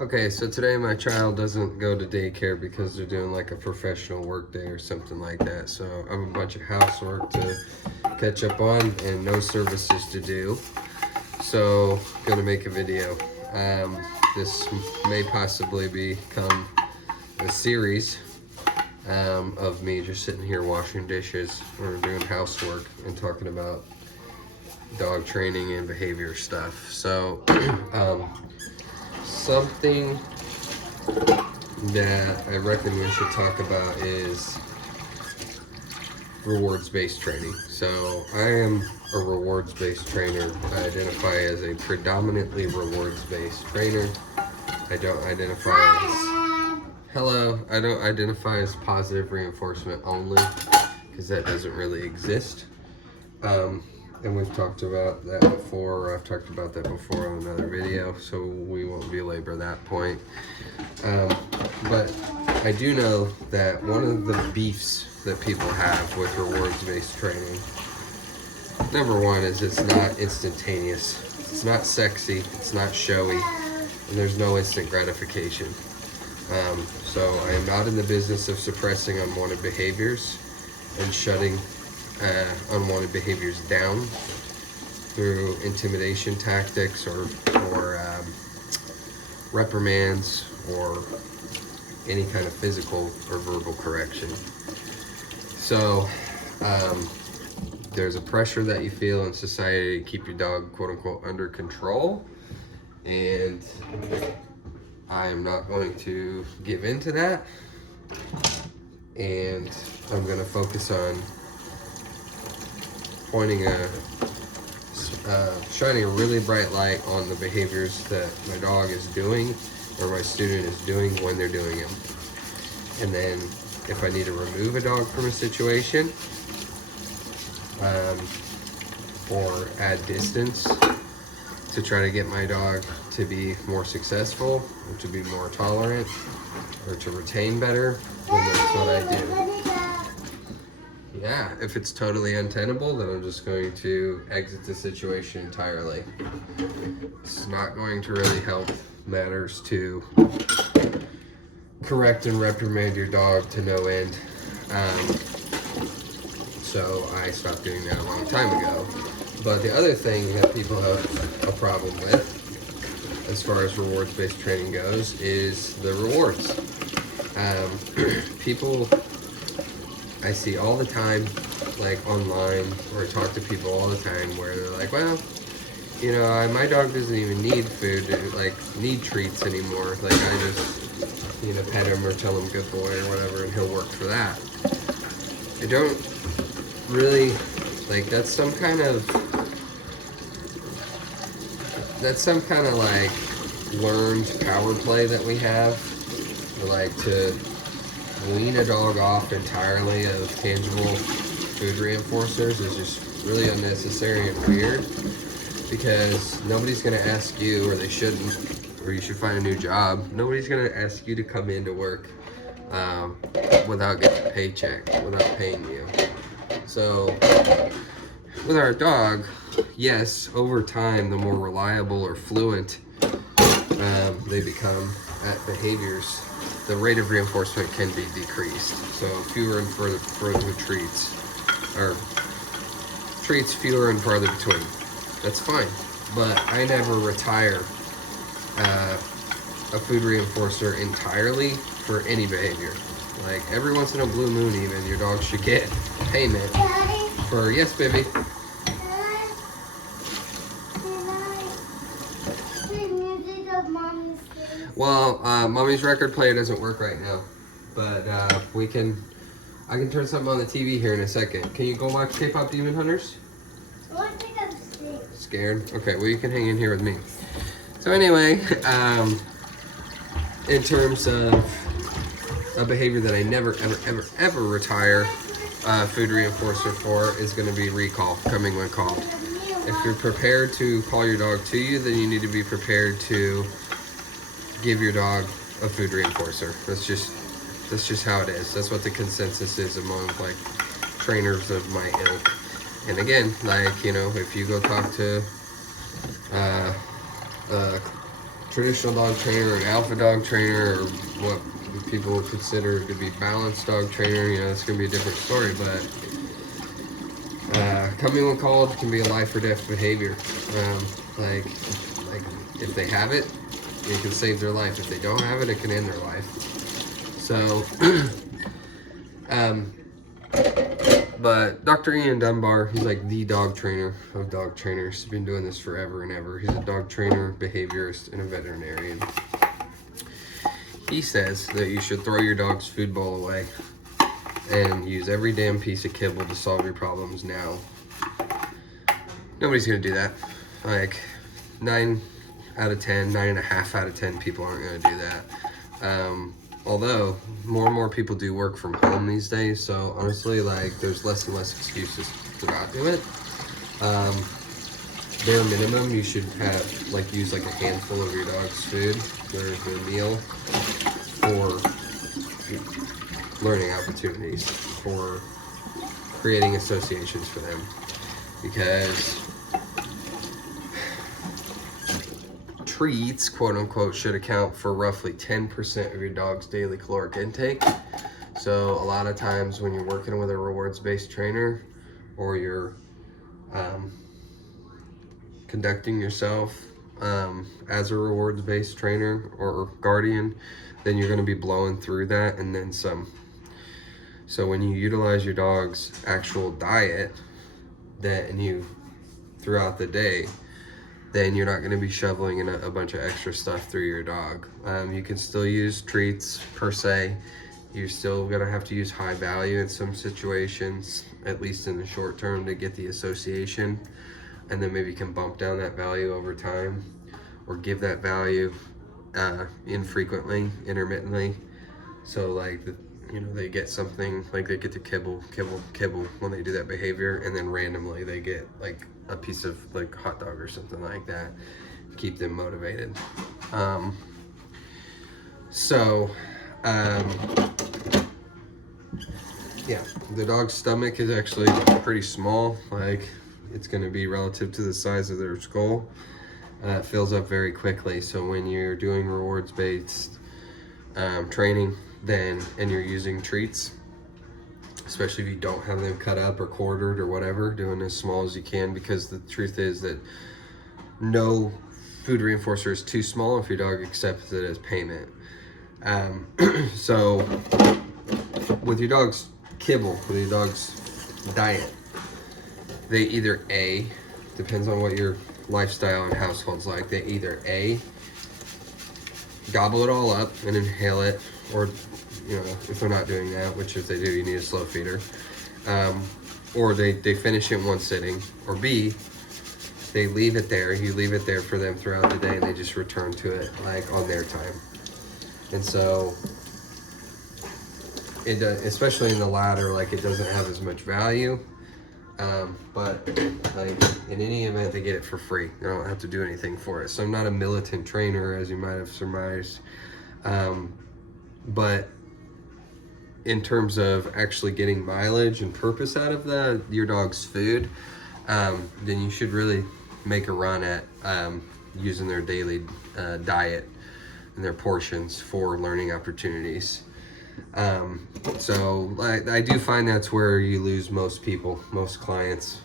Okay, so today my child doesn't go to daycare because they're doing like a professional work day or something like that. So I have a bunch of housework to catch up on and no services to do. So gonna make a video. This may possibly become a series of me just sitting here washing dishes or doing housework and talking about dog training and behavior stuff. So something that I reckon we should talk about is rewards-based training. So I am a rewards-based trainer. I identify as a predominantly rewards-based trainer. I don't identify as I don't identify as positive reinforcement only because that doesn't really exist. And we've talked about that before, or I've talked about that before on another video, so we won't belabor that point. But I do know that one of the beefs that people have with rewards-based training, number one, is it's not instantaneous. It's not sexy, it's not showy, and there's no instant gratification. So I am not in the business of suppressing unwanted behaviors and shutting unwanted behaviors down through intimidation tactics or reprimands or any kind of physical or verbal correction. So there's a pressure that you feel in society to keep your dog quote unquote under control, and I am not going to give in to that, and I'm going to focus on shining a really bright light on the behaviors that my dog is doing or my student is doing when they're doing them. And then if I need to remove a dog from a situation or add distance to try to get my dog to be more successful or to be more tolerant or to retain better, then that's what I do. Yeah, if it's totally untenable, then I'm just going to exit the situation entirely. It's not going to really help matters to correct and reprimand your dog to no end. So I stopped doing that a long time ago. But the other thing that people have a problem with, as far as rewards-based training goes, is the rewards. People I see all the time, like online, or talk to people all the time where they're like, well, you know, my dog doesn't even need food, like need treats anymore. Like I just, you know, pet him or tell him good boy or whatever, and he'll work for that. I don't really, like that's some kind of like learned power play that we have, like to wean a dog off entirely of tangible food reinforcers is just really unnecessary and weird, because nobody's going to ask you, or they shouldn't, or you should find a new job. Nobody's going to ask you to come into work without getting a paycheck, without paying you. So with our dog, yes, over time, the more reliable or fluent they become at behaviors, the rate of reinforcement can be decreased. So fewer and further treats, or treats fewer and farther between. That's fine, but I never retire a food reinforcer entirely for any behavior. Like every once in a blue moon, even your dog should get payment for, yes, baby. Well, Mommy's record player doesn't work right now, but I can turn something on the TV here in a second. Can you go watch K-Pop Demon Hunters? I think I'm scared. Scared? Okay, well you can hang in here with me. So anyway, in terms of a behavior that I never, ever retire food reinforcer for is going to be recall, coming when called. If you're prepared to call your dog to you, then you need to be prepared to give your dog a food reinforcer. That's just how it is. That's what the consensus is among like trainers of my ilk. And again, like, you know, if you go talk to traditional dog trainer, an alpha dog trainer, or what people would consider to be balanced dog trainer, you know, it's going to be a different story. But coming when called can be a life or death behavior. Like if they have it, it can save their life. If they don't have it, it can end their life. So, but Dr. Ian Dunbar, he's like the dog trainer of dog trainers. He's been doing this forever and ever. He's a dog trainer, behaviorist, and a veterinarian. He says that you should throw your dog's food bowl away and use every damn piece of kibble to solve your problems now. Nobody's gonna do that. Like 9 out of 10, 9.5 out of 10 people aren't gonna do that. Although more and more people do work from home these days, so honestly, like there's less and less excuses to not do it. Bare minimum, you should have use like a handful of your dog's food, their meal, for learning opportunities, for creating associations for them, because treats, quote unquote, should account for roughly 10% of your dog's daily caloric intake. So a lot of times when you're working with a rewards-based trainer, or you're conducting yourself as a rewards-based trainer or guardian, then you're going to be blowing through that and then some. So when you utilize your dog's actual diet throughout the day, then you're not going to be shoveling in a bunch of extra stuff through your dog. You can still use treats per se. You're still going to have to use high value in some situations, at least in the short term, to get the association, and then maybe you can bump down that value over time, or give that value infrequently, intermittently. So like they get something, like they get to kibble when they do that behavior, and then randomly they get like a piece of like hot dog or something like that to keep them motivated. Yeah, the dog's stomach is actually pretty small. Like it's going to be relative to the size of their skull. It fills up very quickly. So when you're doing rewards-based training, and you're using treats, especially if you don't have them cut up or quartered or whatever, doing as small as you can, because the truth is that no food reinforcer is too small if your dog accepts it as payment. So with your dog's kibble, with your dog's diet, they either depends on what your lifestyle and household's like, they either gobble it all up and inhale it, or if they're not doing that, which if they do, you need a slow feeder, or they finish it in one sitting, or B, they leave it there, you leave it there for them throughout the day, and they just return to it like on their time. And so it does, especially in the latter, like it doesn't have as much value, but like in any event, they get it for free. They don't have to do anything for it. So I'm not a militant trainer, as you might have surmised, but in terms of actually getting mileage and purpose out of your dog's food, then you should really make a run at using their daily diet and their portions for learning opportunities. So I do find that's where you lose most people, most clients,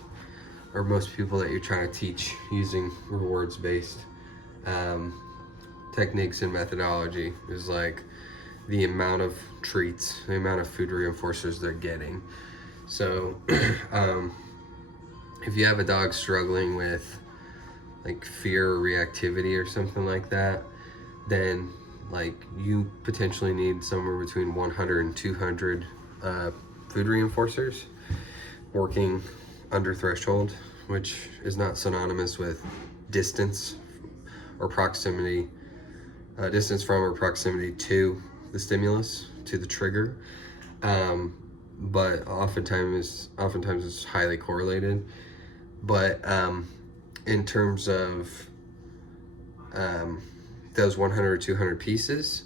or most people that you're trying to teach using rewards-based techniques and methodology, is like the amount of treats, the amount of food reinforcers they're getting. So if you have a dog struggling with like fear or reactivity or something like that, then like you potentially need somewhere between 100 and 200 food reinforcers working under threshold, which is not synonymous with distance or proximity, distance from or proximity to the stimulus, to the trigger, but oftentimes it's highly correlated. But in terms of those 100 or 200 pieces,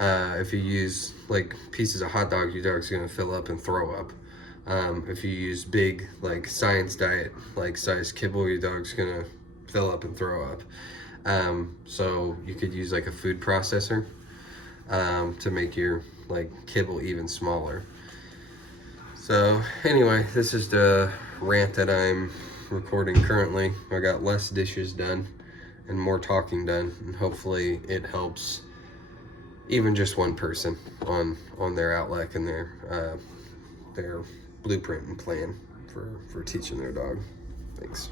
if you use like pieces of hot dog, your dog's gonna fill up and throw up. If you use big like science diet, like size kibble, your dog's gonna fill up and throw up. So you could use like a food processor to make your like kibble even smaller. So anyway, this is the rant that I'm recording currently. I got less dishes done and more talking done, and hopefully it helps even just one person on their outlet and their blueprint and plan for teaching their dog. Thanks.